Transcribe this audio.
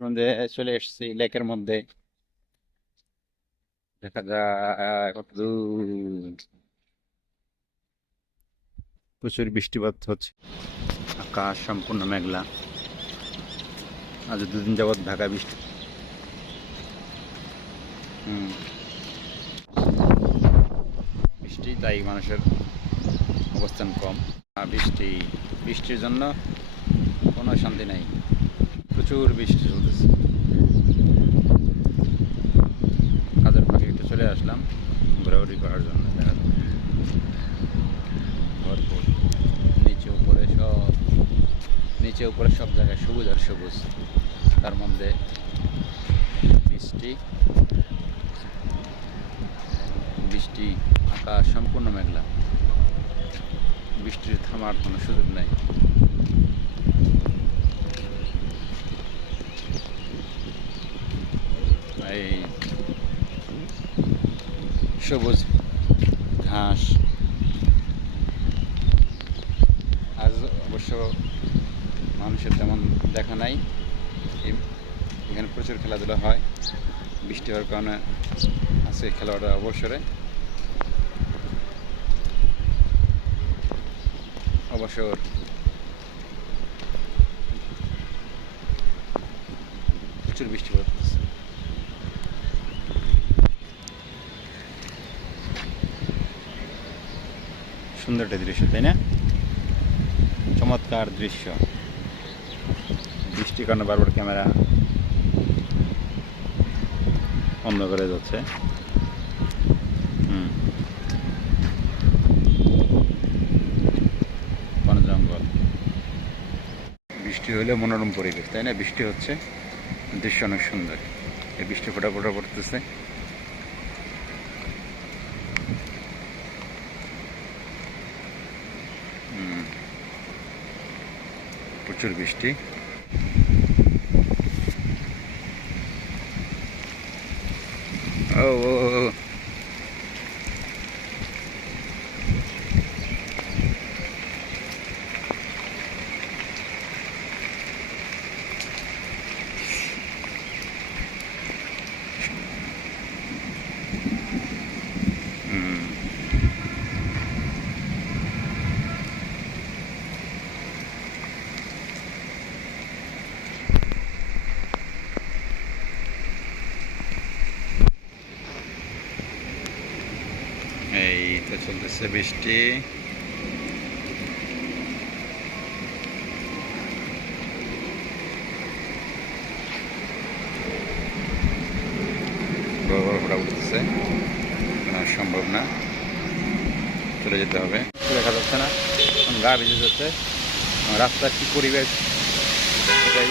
মধ্যে চলে এসেছি লেকের মধ্যে। দেখা যায় কত দূর। প্রচুর বৃষ্টিপাত হচ্ছে, আকাশ সম্পূর্ণ মেঘলা। আজ দুদিন যাবৎ ঢাকা বৃষ্টি। হুম, বৃষ্টি, তাই মানুষের অবস্থান কম। বৃষ্টির জন্য কোনো শান্তি নাই। প্রচুর বৃষ্টি চলতেছে। কাজের ফাঁকে একটু চলে আসলাম ঘোরাঘুরি করার জন্য। দেখা যায় ভরপুর নিচে উপরে সব জায়গায় সবুজ আর সবুজ। তার মধ্যে বৃষ্টি বৃষ্টি আকাশ সম্পূর্ণ মেঘলা। বৃষ্টির থামার কোনো সুযোগ নেই। এই সবুজ ঘাস। আজ অবশ্য মানুষের তেমন দেখা নাই। এখানে প্রচুর খেলাধুলা হয়। বৃষ্টি হওয়ার কারণে আজকে খেলাটা অবসরে। অবসর প্রচুর বৃষ্টি পড়তেছে। সুন্দর একটা দৃশ্য, তাই না? চমৎকার দৃশ্য। বৃষ্টির কারণে বারবার ক্যামেরা বন্ধ করে যাচ্ছে। বন জঙ্গল। বৃষ্টি হলে মনোরম পরিবেশ, তাই না? বৃষ্টি হচ্ছে, দৃশ্য অনেক সুন্দর। এই বৃষ্টি ফোঁটা ফোঁটা পড়তেছে। প্রচুর বৃষ্টি। ও ও ও এই তো চলতেছে বৃষ্টি। বড় বড় ফোঁটা উঠতেছে, সম্ভব না, চলে যেতে হবে। দেখা যাচ্ছে না, গা ভিজে যাচ্ছে। রাস্তার কি পরিবেশ, সেটাই